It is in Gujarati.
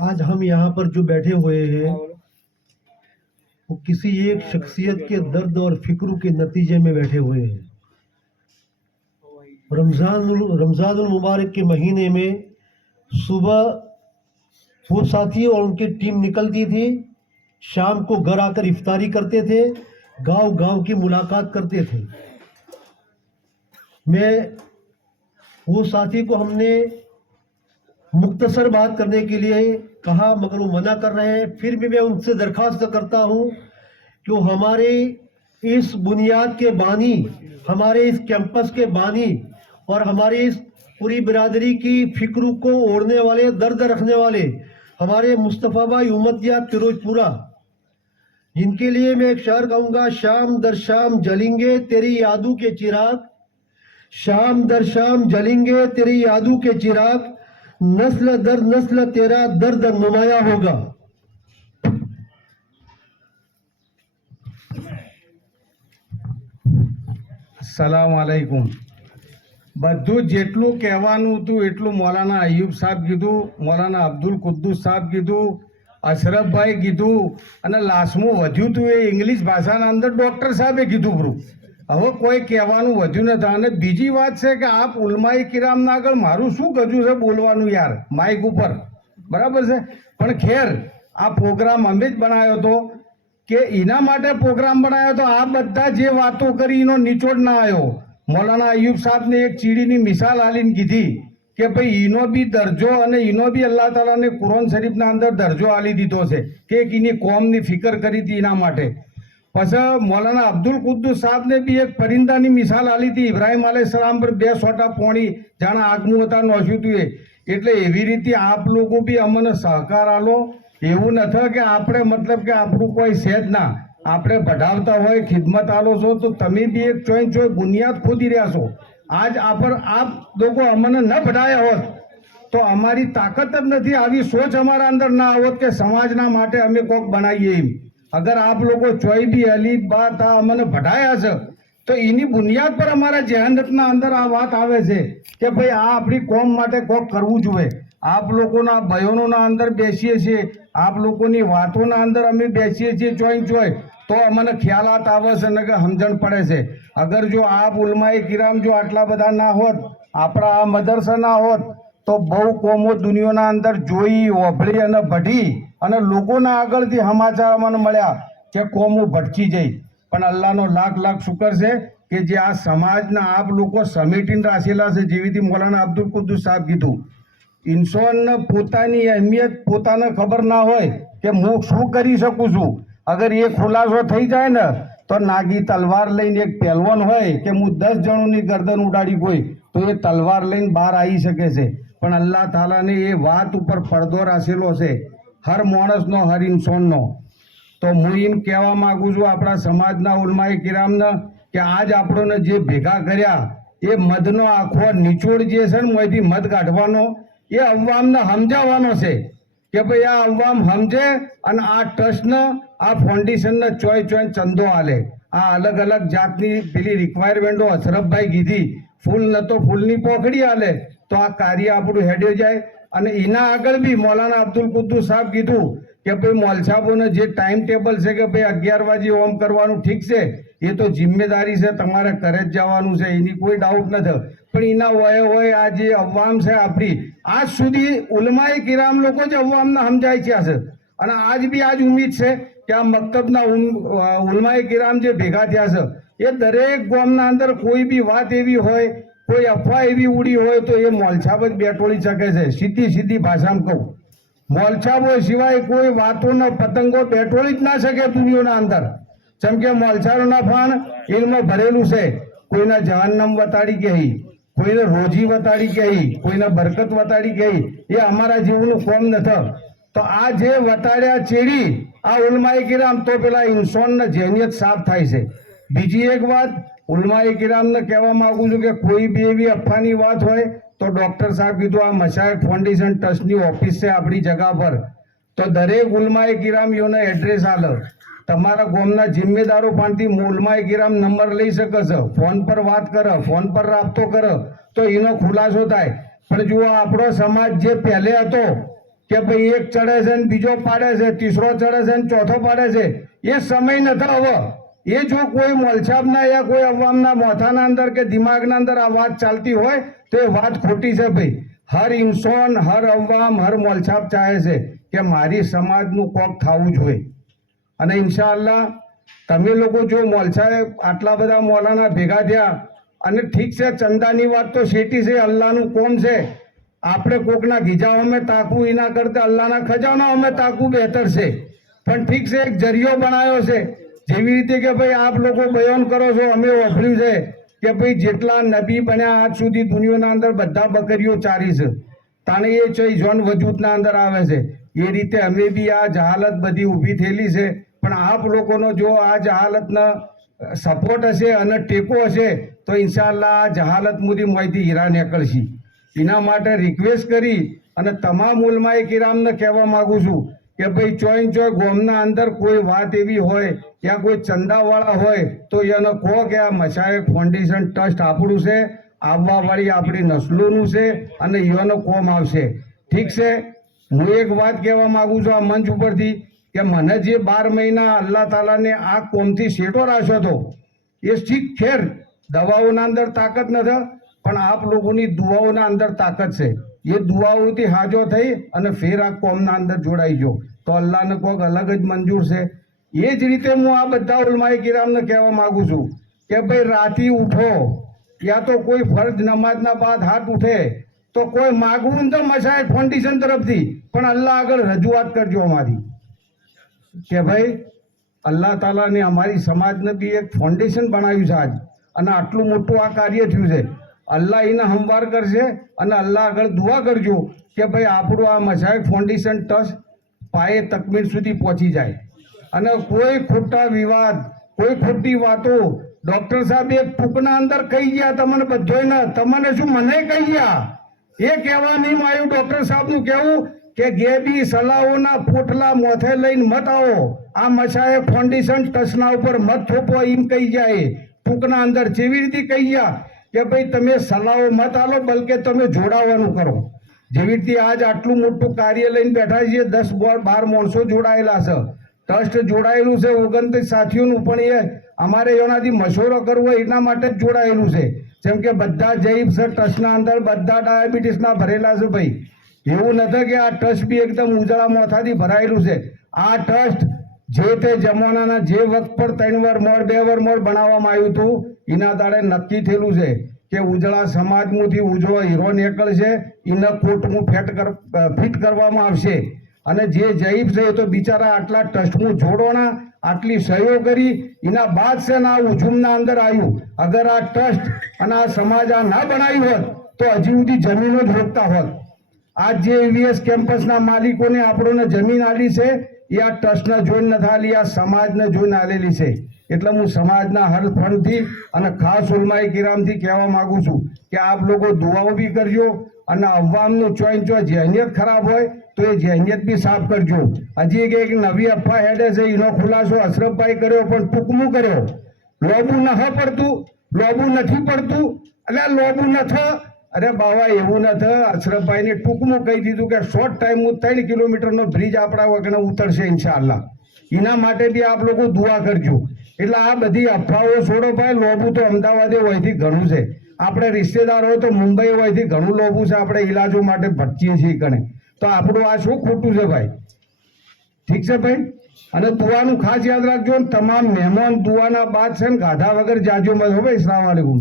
आज हम यहाँ पर जो बैठे हुए हैं वो किसी एक शख्सियत के दर्द और फिक्र के नतीजे में बैठे हुए हैं। रमज़ानुल मुबारक के महीने में सुबह वो साथी और उनकी टीम निकलती थी, शाम को घर आकर इफ्तारी करते थे, गांव गांव की मुलाकात करते थे। मैं वो साथी को हमने मुख्तसर बात करने के लिए कहा, मगर वो मना कर रहे हैं। फिर भी मैं उनसे दरख्वास्त करता हूँ कि वो हमारे इस बुनियाद के बानी, हमारे इस कैंपस के बानी और हमारे इस पूरी बिरादरी की फिक्र को ओढ़ने वाले, दर्द रखने वाले हमारे मुस्तफ़ा भाई उमतिया फिरोजपुरा, जिनके लिए मैं एक शेर कहूँगा, शाम दर शाम जलेंगे तेरी यादों के चिराग, शाम दर शाम जलेंगे तेरी यादों के चिराग, नस्ल दर नस्ल तेरा दर्द नुमाया होगा। अस्सलाम वालेकुम। બધું જેટલું કહેવાનું હતું એટલું મૌલાના અયુબ સાહેબ કીધું, મૌલાના અબ્દુલ કુદ્દુસ સાહેબ કીધું, અશરફભાઈ કીધું, અને લાસ્ટમાં વધ્યું હતું એ ઇંગ્લિશ ભાષાના અંદર ડૉક્ટર સાહેબે કીધું પૂરું. હવે કોઈ કહેવાનું વધ્યું નથી. અને બીજી વાત છે કે આપ ઉલમાઈ કિરામના આગળ મારું શું ગજું છે બોલવાનું યાર માઇક ઉપર, બરાબર છે? પણ ખેર, આ પ્રોગ્રામ અમે જ બનાવ્યો હતો કે એના માટે પ્રોગ્રામ બનાવ્યો હતો. આ બધા જે વાતો કરી એનો નિચોડ ના આવ્યો. મૌલાના અયુબ સાહેબને એક ચીડીની મિસાલ આલીને કીધી કે ભાઈ એનો બી દરજો અને એનો બી અલ્લાહ તાલાને કુરાન શરીફના અંદર દરજો આલી દીધો છે કે એની કોમની ફિકર કરી હતી એના માટે. પછી મૌલાના અબ્દુલ કુદ્દુસ સાહેબને બી એક પરિંદાની મિસાલ આલી હતી, ઇબ્રાહિમ અલૈહિસ્સલામ પર 2 સોટા પોણી જાણે આગનું હતા નોશ્યું હતું એ. એટલે એવી રીતે આપ લોકો બી અમને સહકાર આલો. એવું નથી કે આપણે મતલબ કે આપણું કોઈ છે જ ના, આપણે બઢાવતા હોય, ખિદમત આલો છો તો તમે બી એક ચોઈન ચોઈ બુનિયાદ ખોદી રહ્યા છો. આજ આપ લોકો અમને ન બઢાયા હોત તો અમારી તાકાત જ નથી, આવી સોચ અમારા અંદર ના આવત કે સમાજના માટે અમે કોક બનાવીએ એમ. અગર આપ લોકો ચોઈ બી અલીફ બાત આ અમને બઢાયા છે તો એની બુનિયાદ પર અમારા જહાનતના અંદર આ વાત આવે છે કે ભાઈ આ આપણી કોમ માટે કોક કરવું જોઈએ. આપ લોકોના બયોનોના અંદર બેસીએ છીએ, આપ લોકોની વાતોના અંદર અમે બેસીએ છીએ ચોઈન ચોઈ, તો અમને ખ્યાલાત આવે છે ને કે સમજણ પડે છે. અગર જો આપ ઉલમાએ કિરામ જો આટલા બધા ના હોત, આપણા આ મદરસા ના હોત, તો બહુ કોમો દુનિયાના અંદર જોઈ, ઓભળી અને ભઢી અને લોકોના આગળથી સમાચાર અમને મળ્યા કે કોમો ભટકી જઈ. પણ અલ્લાહનો લાખ લાખ શુકર છે કે જે આ સમાજના આપ લોકો સમેટીને રાખેલા છે. જેવી રીતે મૌલાના અબ્દુલ કુદ્દુસ સાહેબ કીધું, ઇન્સાનને પોતાની અહેમિયત પોતાને ખબર ના હોય કે હું શું કરી શકું છું. અગર એ ખુલાસો થઈ જાય ને તો નાગી તલવાર લઈને એક પહેલવાન હોય કે હું 10 જણોની ગરદન ઉડાડી કોઈ, તો એ તલવાર લઈને બહાર આવી શકે છે. પણ અલ્લાહ તાલાને એ વાત ઉપર પડદો રાખેલો છે હર માણસનો, હર ઇન્સાનનો. તો હું એમ કહેવા માગું છું આપણા સમાજના ઉલમાએ કિરામને કે આજ આપણને જે ભેગા કર્યા એ મધનો આખો નિચોડ જે છે ને એમાંથી મધ કાઢવાનો, એ અવામને સમજાવવાનો છે કે ભાઈ આ અવામ સમજે અને આ ટ્રસ્ટને, આ ફાઉન્ડેશનને ચોય ચોય ચંદો આલે. આ અલગ અલગ જાતની પેલી રિક્વાયરમેન્ટો અશરફભાઈ કીધી, ફૂલ ન તો ફૂલની પોખડી આલે તો આ કાર્ય આપણું હેડ્યો જાય. અને એના આગળ બી મૌલાના અબ્દુલ કુદ્દુસ સાહેબ કીધું કે ભાઈ મોલસાબોને જે ટાઈમ ટેબલ છે કે ભાઈ 11 વાગે ઓમ કરવાનું, ઠીક છે, એ તો જિમ્મેદારી છે, તમારે ઘરે જ જવાનું છે, એની કોઈ ડાઉટ નથી. પણ એના હોય આ જે અવામ છે આપણી, આજ સુધી ઉલમાએ કિરામ લોકો જ અવામને સમજાય છે. અને આજ બી આજ ઉમ્મીદ છે કે આ મક્તબના ઉલમાએ કિરામ જે ભેગા થયા છે એ દરેક ગામના અંદર કોઈ બી વાત એવી હોય, કોઈ અફવા એવી ઉડી હોય તો એ મોલછાબ જ બેટોળી શકે છે. સીધી ભાષામાં કહું, મોલછાબો સિવાય કોઈ વાતોનો પતંગો બેટોળી જ ના શકે દુનિયાના અંદર. જેમ કે મોલછારોના ફાન એલમાં ભરેલું છે, કોઈના જહાન્નમ વતાડી કહી, કોઈને રોજી વતાડી કહી, કોઈને બરકત વતાડી કહી. એ અમારા જીવનું કોમ નથી. તો આ જે વતાડ્યા ચેડી આ ઉલમાએ કિરામ, તો પેલા ઇન્સાનને જેનિયત સાફ થાય છે. બીજી એક વાત ઉલમાએ કિરામને કહેવા માંગુ છું કે કોઈ બી એવી અફવાની વાત હોય તો ડૉક્ટર સાહેબ કીધું આ મશાયખ ફાઉન્ડેશન ટ્રસ્ટની ઓફિસ છે આપણી જગા પર, તો દરેક ઉલમાએ કિરામ યોને એડ્રેસ આલે. તમારા ગામના જિમ્મેદારો પાસેથી ઉલમાએ કિરામ નંબર લઈ શકે છે, ફોન પર વાત કરે, ફોન પર રાબતો કરે તો એનો ખુલાસો થાય. પણ જુઓ આપણો સમાજ જે પહેલે હતો કે ભાઈ એક ચડે છે ને બીજો પાડે છે, ત્રીસરો ચડે છે ને ચોથો પાડે છે. એ સમય નથી હવે. એ જો કોઈ મોલછાપના યા કોઈ અવામના મોથાના અંદર કે દિમાગના અંદર આ વાત ચાલતી હોય તો એ વાત ખોટી છે ભાઈ. હર ઇન્સાન, હર અવામ, હર મોલછાપ ચાહે છે કે મારી સમાજનું કોક થવું જોઈએ. અને ઇન્શાઅલ્લાહ તમે લોકો જો મોલછાએ આટલા બધા મોલાના ભેગા થયા અને ઠીક છે, ચંદાની વાત તો શેટી છે, અલ્લાહનું કોમ છે. આપણે કોકના ગીજાઓમાં તાકવું એના કરતાં અલ્લાહના ખજાનાઓમાં તાકવું બહેતર છે. પણ ઠીક છે, એક જરિયો બનાવ્યો છે. જેવી રીતે કે ભાઈ આપ લોકો બયાન કરો છો, અમે વાપર્યું છે કે ભાઈ જેટલા નબી બન્યા આજ સુધી દુનિયાના અંદર બધા બકરીઓ ચારી છે, તાણે એ ચઈ જોન વજૂદના અંદર આવે છે. એ રીતે અમે બી આ જહાલત બધી ઊભી થયેલી છે. પણ આપ લોકોનો જો આ જહાલતના સપોર્ટ હશે અને ટેકો હશે તો ઇન્શાઅલ્લાહ આ જહાલત મુદી મોયથી હીરા નીકળશે. એના માટે રિક્વેસ્ટ કરી અને તમામ ઉલમાએ કિરામને કહેવા માંગુ છું કે ભાઈ ચોય ગોમના અંદર કોઈ વાત એવી હોય યા કોઈ ચંદાવાળા હોય તો એને કહો કે આ મશાયખ ફાઉન્ડેશન ટ્રસ્ટ આપણું છે, આવવાવાળી આપણી નસલોનું છે અને એનો કોમ આવશે. ઠીક છે, હું એક વાત કહેવા માંગુ છું આ મંચ ઉપરથી કે મને જે 12 મહિના અલ્લાહ તાલાને આ કોમથી શેટો રાખ્યો હતો એ ઠીક ખેર દવાઓના અંદર તાકાત નથી, પણ આપ લોકોની દુઆઓના અંદર તાકાત છે. એ દુઆઓથી હાજો થઈ અને ફેર આ કોમના અંદર જોડાઈ ગયો તો અલ્લાહને કોઈક અલગ જ મંજૂર છે. એ જ રીતે હું આ બધા ઉલમાએ કિરામને કહેવા માંગુ છું કે ભાઈ રાતી ઉઠો યા તો કોઈ ફરજ નમાજના બાદ હાથ ઉઠે તો કોઈ માગવું તો મશાયખ ફાઉન્ડેશન તરફથી, પણ અલ્લાહ આગળ રજૂઆત કરજો અમારી કે ભાઈ અલ્લાહ તાલાને અમારી સમાજને બી એક ફાઉન્ડેશન બનાવ્યું છે આજ, અને આટલું મોટું આ કાર્ય થયું છે. અલ્લાહ એને હમવાર કરશે અને અલ્લાહ આગળ દુઆ કરજો કે ભાઈ આપણું આ મશાયખ ફાઉન્ડેશન ટ્રસ્ટ પાયે તકમીલ સુધી પહોંચી જાય. અને કોઈ ખોટા વિવાદ, કોઈ ખોટી વાતો ડૉક્ટર સાહેબ એક ટૂંકના અંદર કહી ગયા તમને બધોયને, તમને શું મને કહી ગયા એ કહેવા નહીં આવ્યું. ડૉક્ટર સાહેબનું કહેવું કે ગેબી સલાહોના પોટલા મોથે લઈને મત આવો, આ મશાયખ ફાઉન્ડેશન ટ્રસ્ટના ઉપર મત થોપો એમ કહી જાય. ટૂંકના અંદર જેવી રીતે કહી ગયા કે ભાઈ તમે સલાહો મત આલો, બલકે તમે જોડાવાનું કરો. જેવી રીતે આજ આટલું મોટું કાર્ય લઈને બેઠા છીએ, 10-12 માણસો જોડાયેલા છે, ટ્રસ્ટ જોડાયેલું છે 29 સાથીઓનું, પણ એ અમારે એનાથી મશવરો કરવો એના માટે જ જોડાયેલું છે. જેમ કે બધા જૈબ છે ટ્રસ્ટના અંદર, બધા ડાયાબિટીસના ભરેલા છે ભાઈ. એવું નથી કે આ ટ્રસ્ટ બી એકદમ ઉજળા મોથાથી ભરાયેલું છે. આ ટ્રસ્ટ જે તે જમાનાના જે વખત પર 3 વાર મોડ 2 વાર મોડ બનાવવામાં આવ્યું હતું એના દાડે નક્કી થયેલું છે કે ઉજળા સમાજમાંથી ઉજળો હીરો નીકળશે, એને કોર્ટમાં ફિટ કરવામાં આવશે. અને જે જઈબ છે એ તો બિચારા આટલા ટ્રસ્ટમાં જોડોના આટલી સહયોગ કરી એના બાદ છે ને આ ઉજુમના અંદર આવ્યું. અગર આ ટ્રસ્ટ અને આ સમાજ આ ના બનાવ્યું હોત તો હજી સુધી જમીનો જ રોકતા હોત. આજ જે એવીએસ કેમ્પસના માલિકોને આપણને જમીન આલી છે એ આ ટ્રસ્ટને જોઈને નથી આલી, આ સમાજને જોઈને આલેલી છે. એટલે હું સમાજના હર ફંડથી અને ખાસ ઉલમાએ કિરામથી કહેવા માંગુ છું કે આપ લોકો દુઆઓ બી કરજો અને અવામનું ચોય જહેનિયત ખરાબ હોય તો એ જહેનિયત બી સાફ કરજો. હજી એક નવી અફવા હેડે છે એનો ખુલાસો અશરફભાઈ કર્યો પણ ટૂંકમું કર્યો. લોબુ નથી પડતું, લોબુ નથી પડતું એટલે લોબુ નથી. અરે બાવા એવું નથી, અશરફભાઈને ટૂંકમું કહી દીધું કે શોર્ટ ટાઈમમાં 3 કિલોમીટરનો બ્રિજ આપણા વગર ઉતરશે ઇન્શાઅલ્લાહ. એના માટે બી આપ લોકો દુઆ કરજો. એટલે આ બધી અફવાઓ છોડો ભાઈ. લોબુ તો અમદાવાદે હોયથી ઘણું છે, આપણે રિશ્તેદાર હોય તો મુંબઈ હોયથી ઘણું લોબુ છે, આપણે ઈલાજો માટે ભટકીએ છીએ કણે. તો આપણું આ શું ખોટું છે ભાઈ? ઠીક છે ભાઈ. અને દુઆનું ખાસ યાદ રાખજો, તમામ મહેમાન દુઆના બાદ છે ને ગાધા વગર જાજો મત હો ભાઈ. અસ્સલામ વાલેકુમ.